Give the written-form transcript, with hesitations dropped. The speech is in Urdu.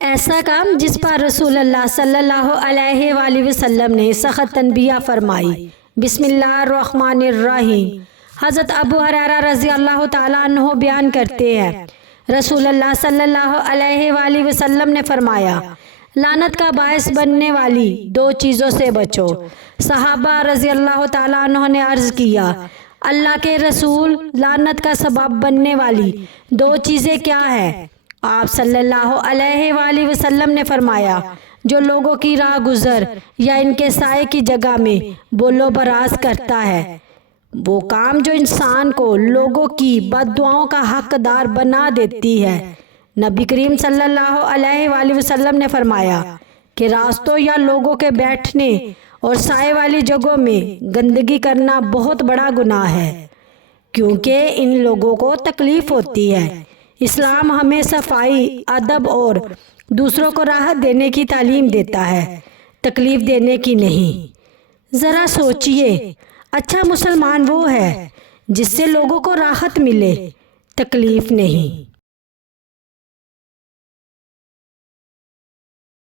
ایسا کام جس پر رسول اللہ صلی اللہ علیہ وآلہ وسلم نے سخت تنبیہ فرمائی۔ بسم اللہ الرحمن الرحیم۔ حضرت ابو ہریرہ رضی اللہ تعالیٰ عنہ بیان کرتے ہیں، رسول اللہ صلی اللہ علیہ وآلہ وسلم نے فرمایا، لعنت کا باعث بننے والی دو چیزوں سے بچو۔ صحابہ رضی اللہ تعالیٰ عنہ نے عرض کیا، اللہ کے رسول، لعنت کا سبب بننے والی دو چیزیں کیا ہیں؟ آپ صلی اللہ علیہ وآلہ وسلم نے فرمایا، جو لوگوں کی راہ گزر یا ان کے سائے کی جگہ میں بول و براز کرتا ہے، وہ کام جو انسان کو لوگوں کی بد دعاؤں کا حقدار بنا دیتی ہے۔ نبی کریم صلی اللہ علیہ وآلہ وسلم نے فرمایا کہ راستوں یا لوگوں کے بیٹھنے اور سائے والی جگہوں میں گندگی کرنا بہت بڑا گناہ ہے، کیونکہ ان لوگوں کو تکلیف ہوتی ہے۔ اسلام ہمیں صفائی، ادب اور دوسروں کو راحت دینے کی تعلیم دیتا ہے، تکلیف دینے کی نہیں۔ ذرا سوچئے، اچھا مسلمان وہ ہے جس سے لوگوں کو راحت ملے، تکلیف نہیں۔